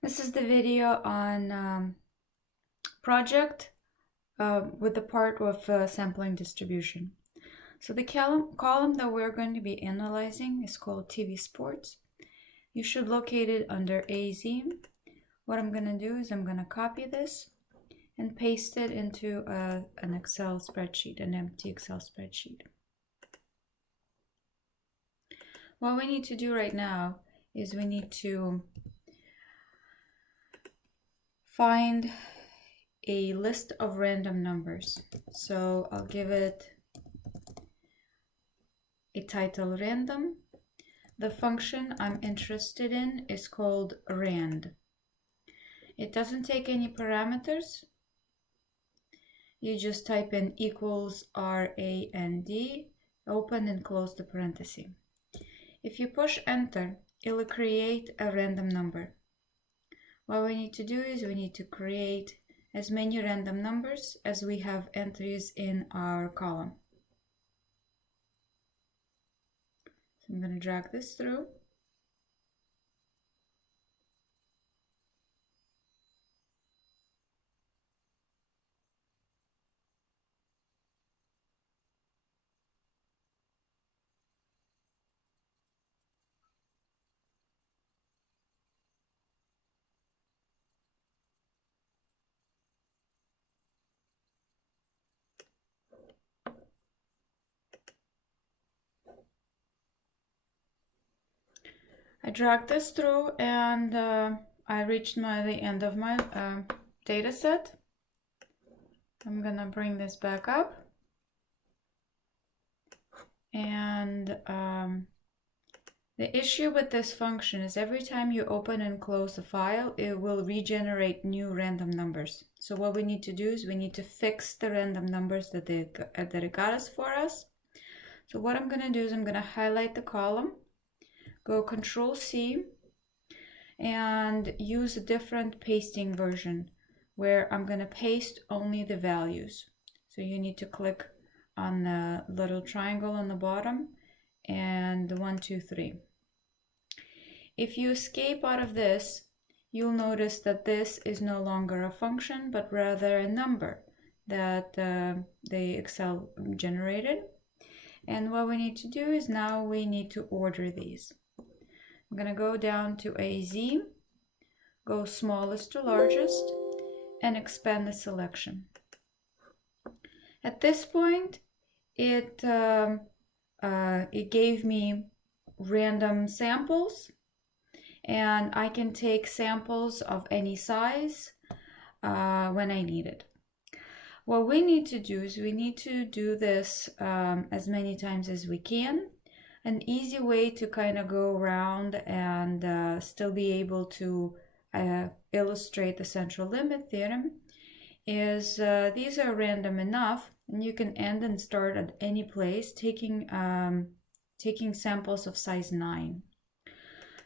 This is the video on project with the part of sampling distribution. So the column that we're going to be analyzing is called TV Sports. You should locate it under AZ. What I'm going to do is I'm going to copy this and paste it into an Excel spreadsheet, an empty Excel spreadsheet. What we need to do right now is we need to find a list of random numbers. So I'll give it a title random. The function I'm interested in is called rand. It doesn't take any parameters. You just type in equals RAND, open and close the parenthesis. If you push enter, it'll create a random number. What we need to do is we need to create as many random numbers as we have entries in our column. So I'm going to drag this through. I dragged this through and I reached the end of my data set. I'm gonna bring this back up and the issue with this function is every time you open and close the file, it will regenerate new random numbers. So what we need to do is we need to fix the random numbers that it got us for us. So what I'm gonna do is I'm gonna highlight the column, go Control C, and use a different pasting version where I'm going to paste only the values. So you need to click on the little triangle on the bottom and the 1, 2, 3. If you escape out of this, you'll notice that this is no longer a function but rather a number that the Excel generated. And what we need to do is now we need to order these. I'm going to go down to AZ, go smallest to largest, and expand the selection. At this point, it gave me random samples, and I can take samples of any size when I need it. What we need to do is we need to do this as many times as we can. An easy way to kind of go around and still be able to illustrate the central limit theorem is these are random enough, and you can end and start at any place taking samples of size 9.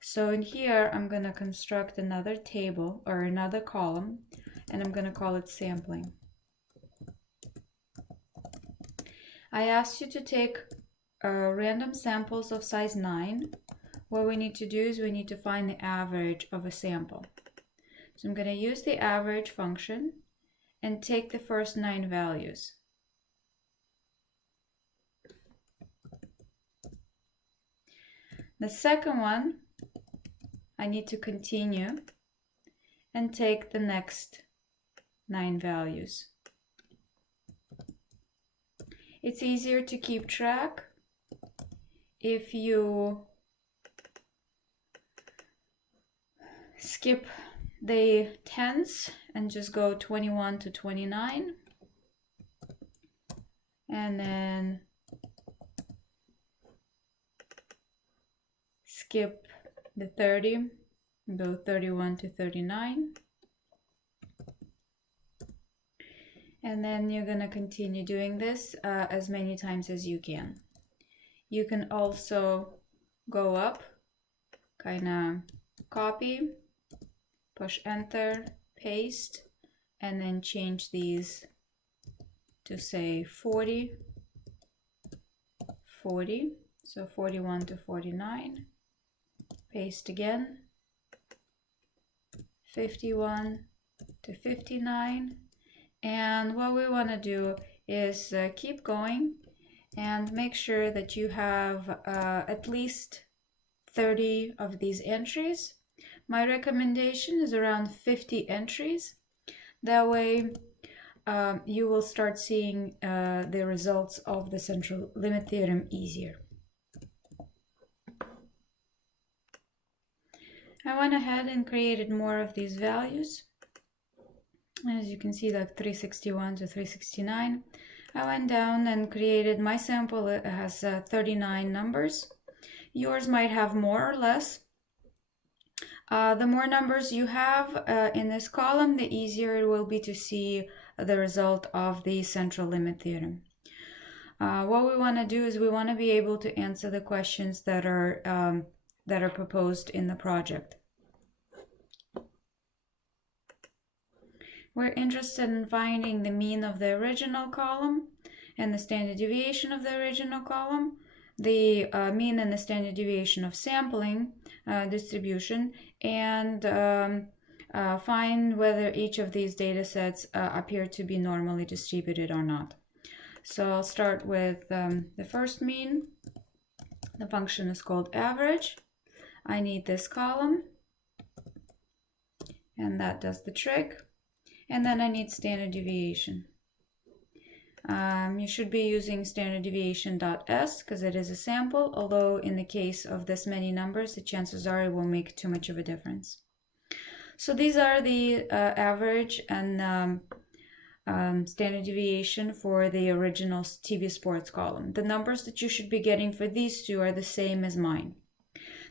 So in here I'm going to construct another table or another column, and I'm going to call it sampling. I asked you to take random samples of size 9. What we need to do is we need to find the average of a sample. So I'm going to use the average function and take the first 9 values. The second one, I need to continue and take the next 9 values. It's easier to keep track if you skip the tens and just go 21 to 29, and then skip the 30 and go 31 to 39, and then you're going to continue doing this as many times as you can. You can also go up, kind of copy, push enter, paste, and then change these to say 40, 40, so 41 to 49, paste again, 51 to 59. And what we want to do is keep going and make sure that you have at least 30 of these entries. My recommendation is around 50 entries. That way you will start seeing the results of the central limit theorem easier. I went ahead and created more of these values. As you can see, like 361 to 369. I went down and created my sample. It has 39 numbers. Yours might have more or less. The more numbers you have in this column, the easier it will be to see the result of the central limit theorem. What we want to do is we want to be able to answer the questions that are proposed in the project. We're interested in finding the mean of the original column and the standard deviation of the original column, the mean and the standard deviation of sampling distribution, and find whether each of these data sets appear to be normally distributed or not. So I'll start with the first mean. The function is called average. I need this column, and that does the trick. And then I need standard deviation. You should be using standard deviation.s because it is a sample, although in the case of this many numbers, the chances are it won't make too much of a difference. So these are the average and standard deviation for the original TV sports column. The numbers that you should be getting for these two are the same as mine.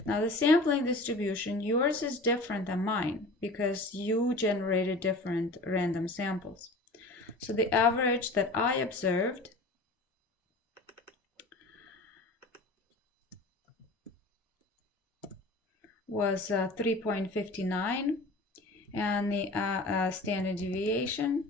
Now the sampling distribution, yours is different than mine because you generated different random samples. So the average that I observed was 3.59, and the standard deviation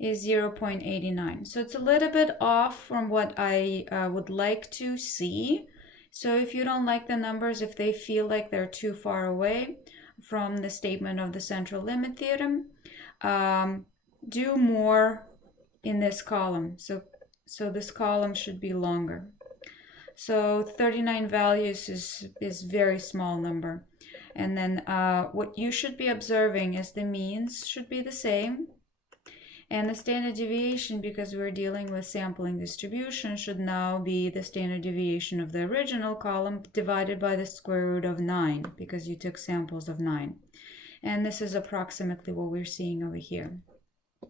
is 0.89. So it's a little bit off from what I would like to see. So if you don't like the numbers, if they feel like they're too far away from the statement of the central limit theorem, do more in this column. So this column should be longer. So 39 values is very small number. And then what you should be observing is the means should be the same. And the standard deviation, because we're dealing with sampling distribution, should now be the standard deviation of the original column divided by the square root of 9, because you took samples of 9. And this is approximately what we're seeing over here.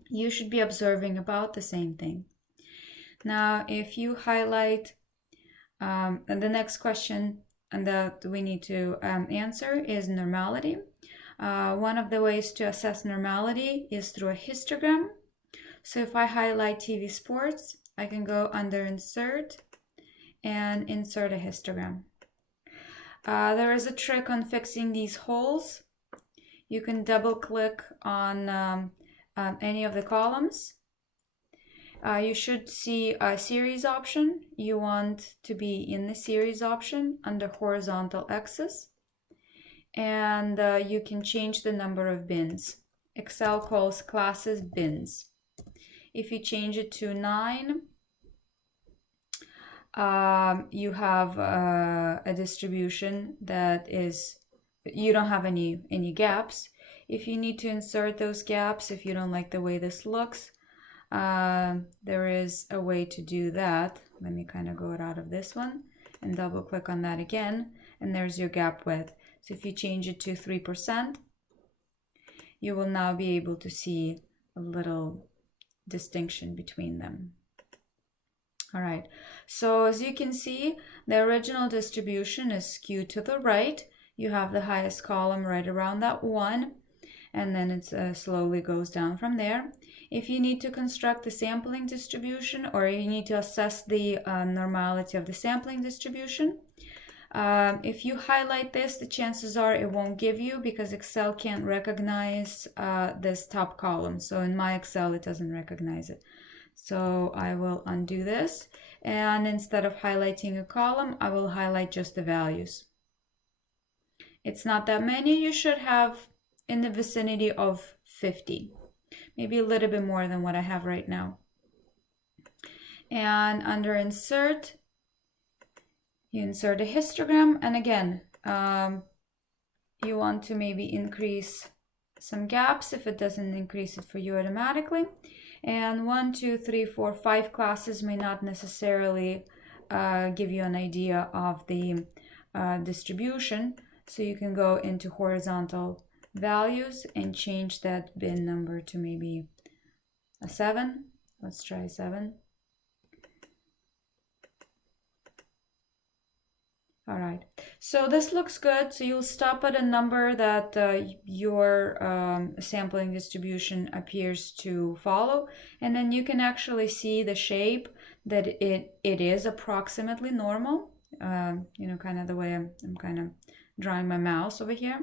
You should be observing about the same thing. Now, if you highlight, and the next question that we need to answer is normality. One of the ways to assess normality is through a histogram. So if I highlight TV sports, I can go under insert and insert a histogram. There is a trick on fixing these holes. You can double click on any of the columns. You should see a series option. You want to be in the series option under horizontal axis. And you can change the number of bins. Excel calls classes bins. If you change it to 9, you have a distribution that is, you don't have any gaps. If you need to insert those gaps, if you don't like the way this looks, there is a way to do that. Let me kind of go out of this one and double click on that again, and there's your gap width. So if you change it to 3%, you will now be able to see a little distinction between them. All right, so as you can see, the original distribution is skewed to the right. You have the highest column right around that 1, and then it slowly goes down from there. If you need to construct the sampling distribution, or you need to assess the normality of the sampling distribution, if you highlight this, the chances are it won't give you, because Excel can't recognize this top column. So in my Excel, it doesn't recognize it. So I will undo this, and instead of highlighting a column, I will highlight just the values. It's not that many. You should have in the vicinity of 50, maybe a little bit more than what I have right now. And under insert, you insert a histogram, and again, you want to maybe increase some gaps if it doesn't increase it for you automatically. And 1, 2, 3, 4, 5 classes may not necessarily give you an idea of the distribution. So you can go into horizontal values and change that bin number to maybe a 7. Let's try 7. All right, so this looks good. So you'll stop at a number that your sampling distribution appears to follow, and then you can actually see the shape that it is approximately normal. You know, kind of the way I'm kind of drawing my mouse over here.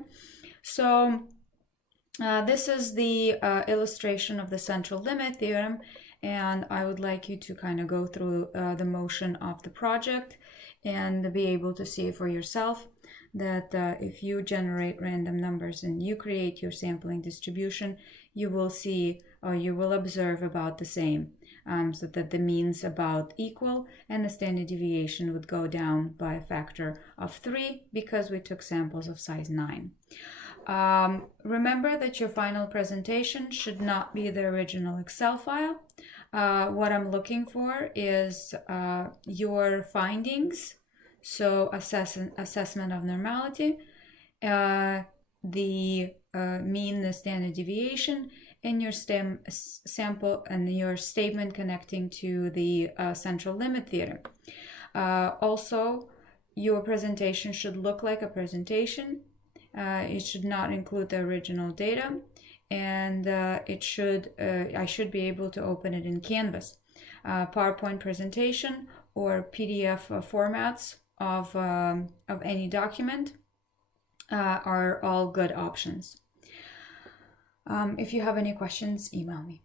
So this is the illustration of the central limit theorem, and I would like you to kind of go through the motion of the project and be able to see for yourself that if you generate random numbers and you create your sampling distribution, you will see or you will observe about the same, so that the means about equal and the standard deviation would go down by a factor of 3 because we took samples of size 9. Remember that your final presentation should not be the original Excel file. What I'm looking for is your findings, so assessment of normality, the mean, the standard deviation, and your sample and your statement connecting to the central limit theorem. Also, your presentation should look like a presentation. It should not include the original data, and I should be able to open it in Canvas. PowerPoint presentation or PDF formats of any document are all good options. If you have any questions, email me.